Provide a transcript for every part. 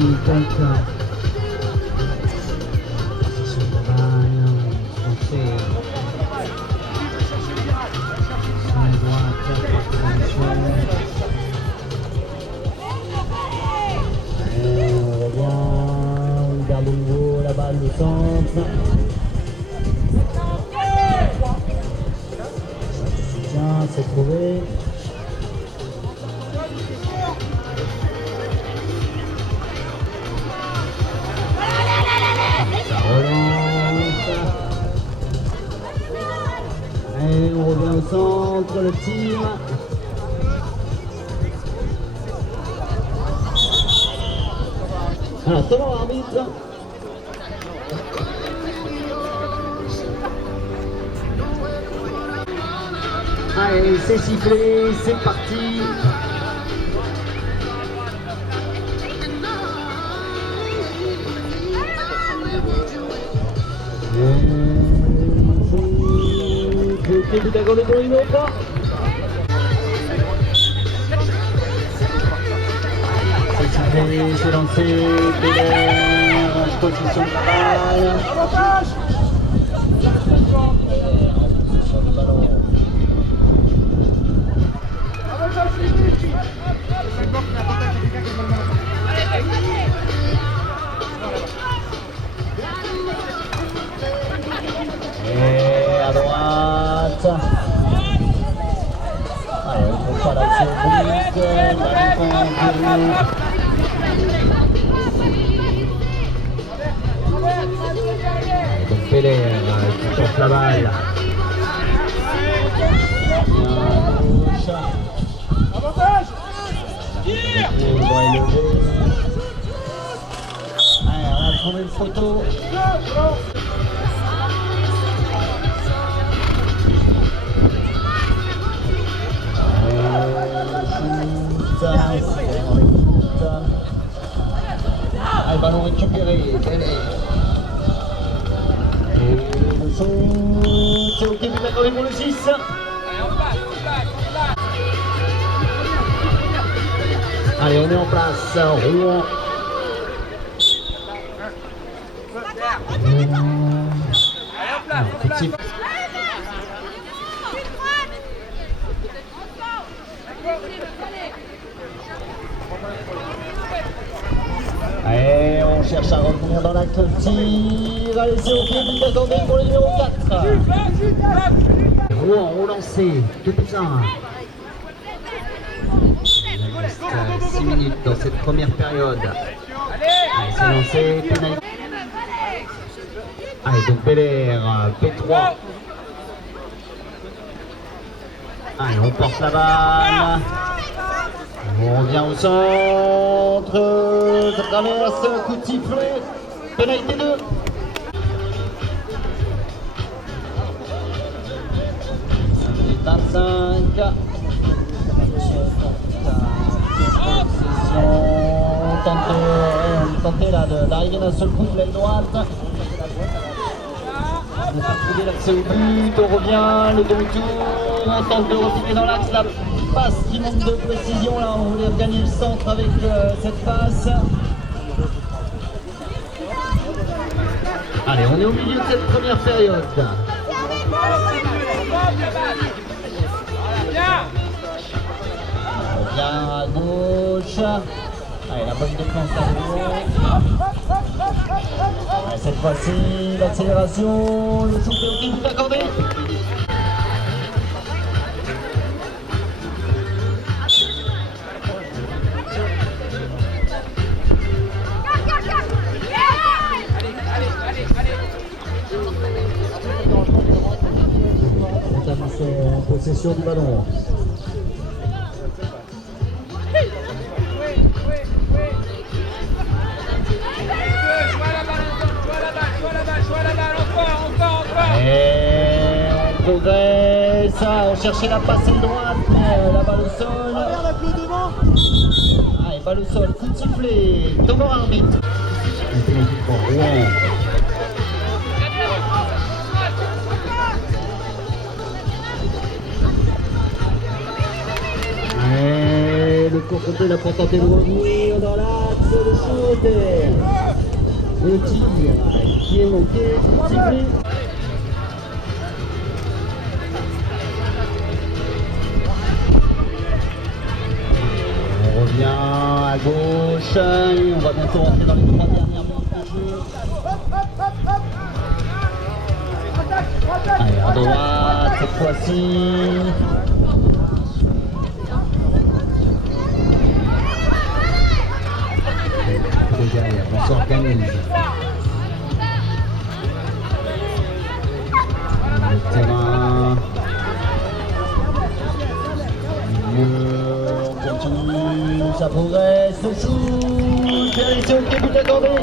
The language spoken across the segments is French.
aussi quelques positions de travail français. Sur la droite, position. Et on revient, on garde de nouveau la balle au centre. Tiens, c'est trouvé. Et on revient au centre, le tir. Alors, comment l'arbitre? Allez, c'est sifflé, c'est parti. Che Pitagone Torino qua. C'est lancé, Péler, position de travail. Sur le ballon. Et à droite. Allez, on ne trouve pas l'accès au but. Donc Péler qui porte la balle. Avantage. On a trouvé une photo. Ah, le ballon récupéré. C'est ok, mais d'accord pour le 6. Allez, on est en place. Rouen. Petit. Allez, on cherche à revenir dans l'axe tir. Allez, c'est ok, but accordé pour le numéro 4. Rouen relancé, 2-1. Il reste 6 minutes dans cette première période. Allez, c'est lancé, pénalité. Allez, donc Péler, P3. Allez, on porte la balle. On revient au centre. Ça traverse, coup de sifflet. Pénalité 2. C'est 25. On tentait là d'arriver d'un seul coup de l'aile droite. On n'a pas trouvé l'accès au but, on revient, le demi-tour, on tente de retirer dans l'axe, la passe qui manque de précision, là on voulait regagner le centre avec cette passe. Allez, on est au milieu de cette première période. On revient à gauche. Allez, la bonne défense à gauche. Cette fois-ci, l'accélération, le shoot est au but accordé. On est en possession du ballon. Et on progresse, on cherchait la passe droite, mais la balle au sol. Allez, balle au sol, coup de sifflet, Thomas arbitre. Pour Rouen. Et le court complet, il a pas tenté de revenir dans l'axe. le shoot et le tir qui est manqué, sifflé. On revient à gauche, on va bientôt rentrer dans les 3 dernières minutes de jeu. Allez, à droite, cette fois-ci. Derrière, on s'organise. Le terrain. On continue, ça progresse, le shoot. Vérifiez au début accordé.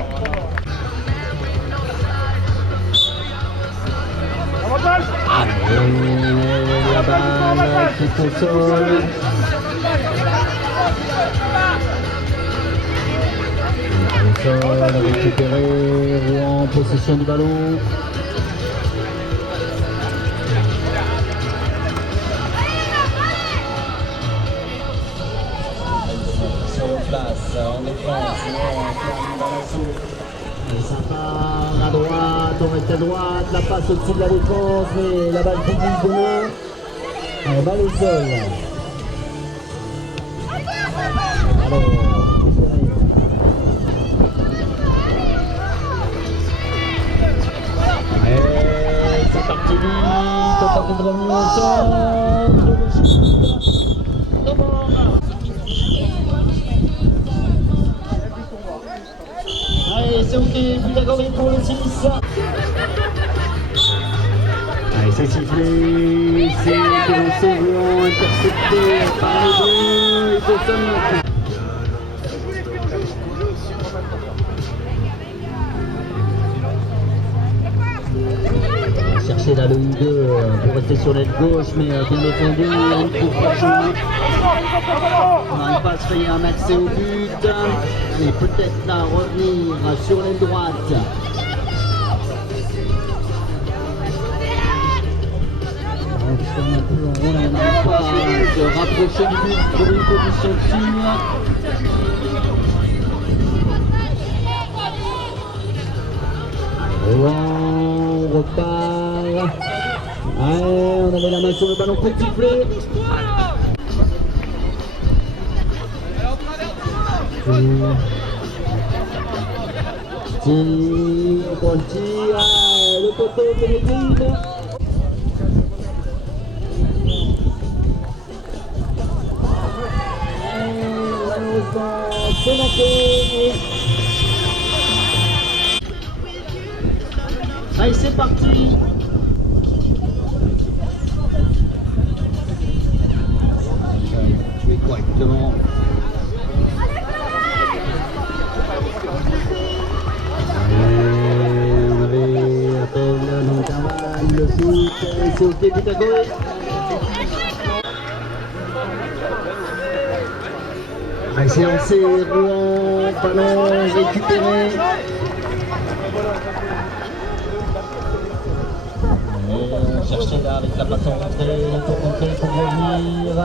Allez, la balle qui est au sol. Récupéré, Rouen en possession du ballon. Sur place, en défense, dans l'assaut. Et ça part à droite, on reste à droite, la passe au-dessus de la défense, mais la balle finit de loin. La balle au sol. Alors, c'est parti vite, on tente de revenir au centre, le shoot, allez, c'est ok, but accordé pour le 6. Allez, c'est sifflé, c'est lancé, Rouen intercepté par les deux, et c'est seulement. Chercher la ligne 2 pour rester sur l'aile gauche, mais bien défendu, on ne trouve pas chemin. On n'arrive pas à se frayer un accès au but. Allez, peut-être là revenir sur l'aile droite. On n'arrive pas à se rapprocher du but pour une position de tir. On repart. Allez, on avait la main sur le ballon pour siffler. Pour le tir, le poteau pénétrine. Malheureusement, c'est manqué. Allez, c'est parti. Jouer correctement. On avait appel dans l'intervalle, le shoot, c'est ok, but à gauche. Allez, c'est lancé, Rouen, ballon récupéré. Chercher là avec la passe en rentrée, pour rentrer, pour revenir.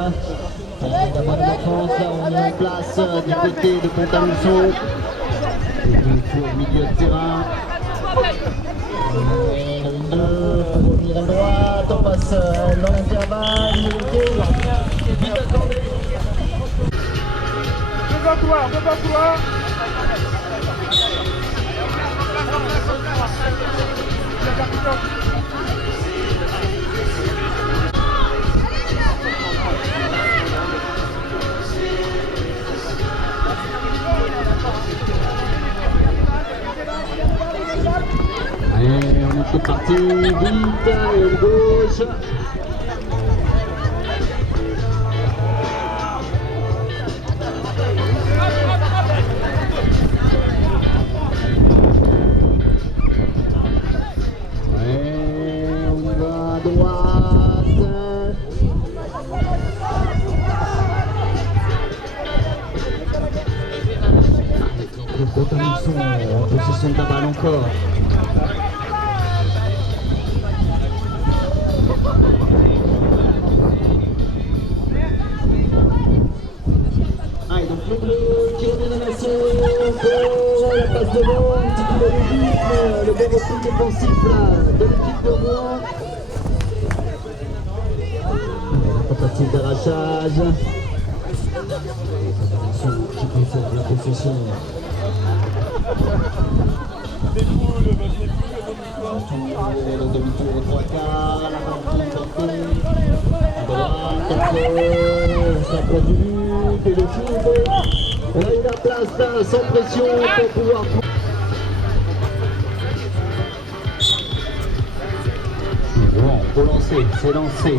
Et la bonne défense, là on est en place du côté de Pont-à-Mousson. Et puis il faut au milieu de terrain. Et le 2 pour revenir à droite, on passe dans l'intervalle. Vite accordé. Devant toi. Allez, on est parti, vite, et gauche. Pont-à-Mousson en possession de la balle encore. Allez, donc le bleu qui revient dans l'assaut. devant, un petit coup de rythme, le bon repli défensif là, de l'équipe de Rouen. Tentative d'arrachage. Qui conserve la possession. Le demi-tour au 3/4, la partie portée. À droite, ça produit, et le shoot. On a eu la place là, sans pression pour pouvoir. Bon, faut lancer, c'est lancé.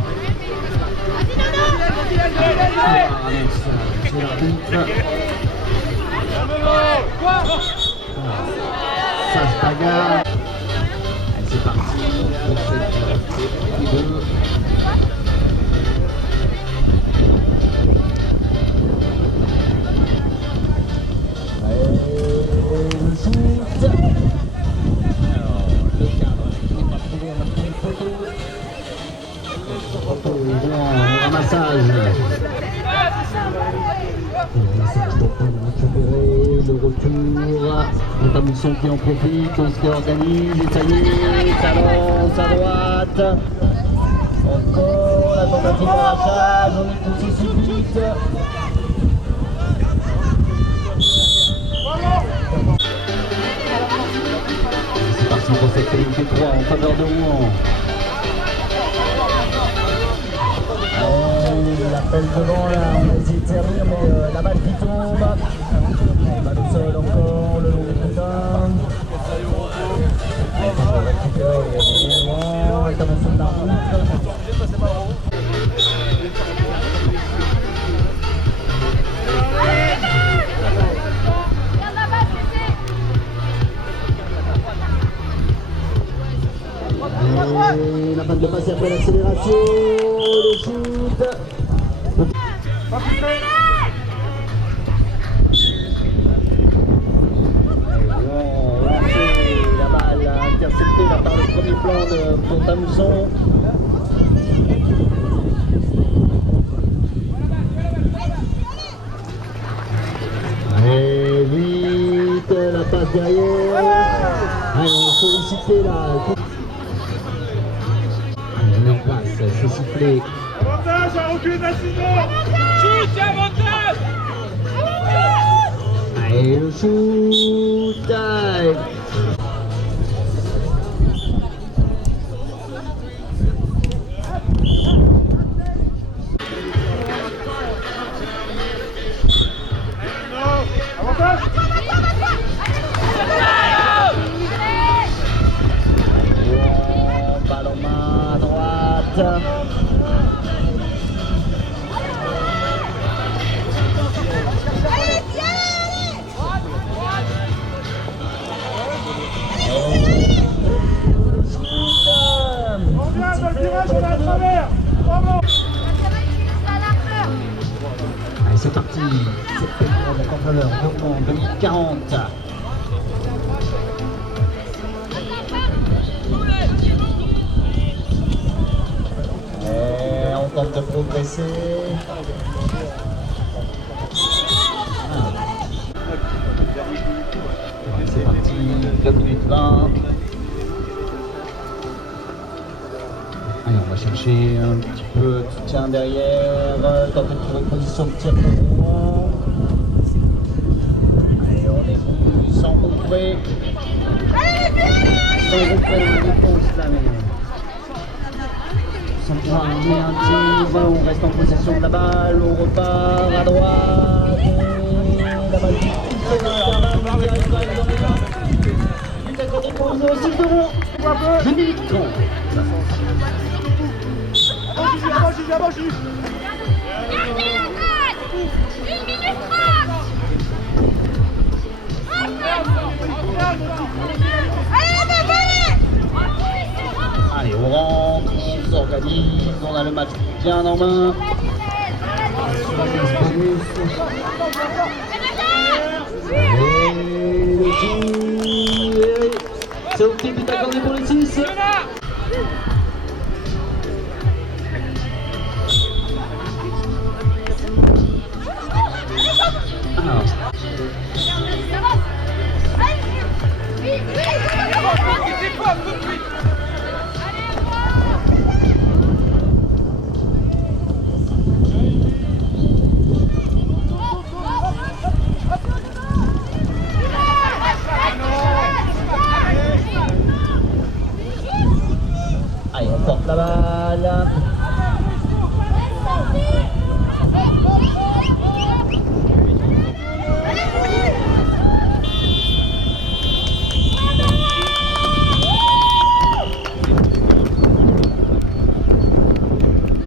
C'est l'arbitre. Ça se bagarre. Allez, c'est parti pour cette partie 2. Le shoot. Alors, le cadre qui n'est pas trouvé à notre photo. Le ramassage. Le ramassage pour récupérer le retour. Montamilson qui en profite, on se réorganise et ça y est, ça lance à droite. Encore la tentative d'arrachage, on est tous aussi vite. C'est parti pour cette qualité 3 en faveur de Rouen. L'appel devant là, on a essayé de servir mais la balle qui tombe. Balle au sol encore, le long des boutins. On va récupérer Rouen, elle commence sur la route. Et la balle de passer après l'accélération, le shoot. La balle interceptée là, par le premier plan de Montamilson. Et vite, la passe derrière. Allez, on est sollicité là. On est en place, c'est sifflé. Avantage, à recul Nassino. Shoot, avantage. Allez, le shoot. Avantage. Balle en main à droite. Allez, c'est parti. C'est la contre-valeur. En 2040. Et on tente de progresser. C'est parti. 2 minutes 20. Allez, on va chercher un petit peu de soutien derrière, tenter de trouver une position de tir pour Rouen. Allez, on est venu sans contrer. Sans contrer la réponse là, mais sans pouvoir amener un tir. On reste en possession de la balle, on repart à droite. Et la balle qui touche au 6 de Rouen. 2 minutes 30. Avance. Gardez la balle. 1 minute 30. Allez, on rentre, on s'organise, on a le match bien en main. Et le tir, c'est ok, but accordé pour les 6. C'était pas un peu plus vite.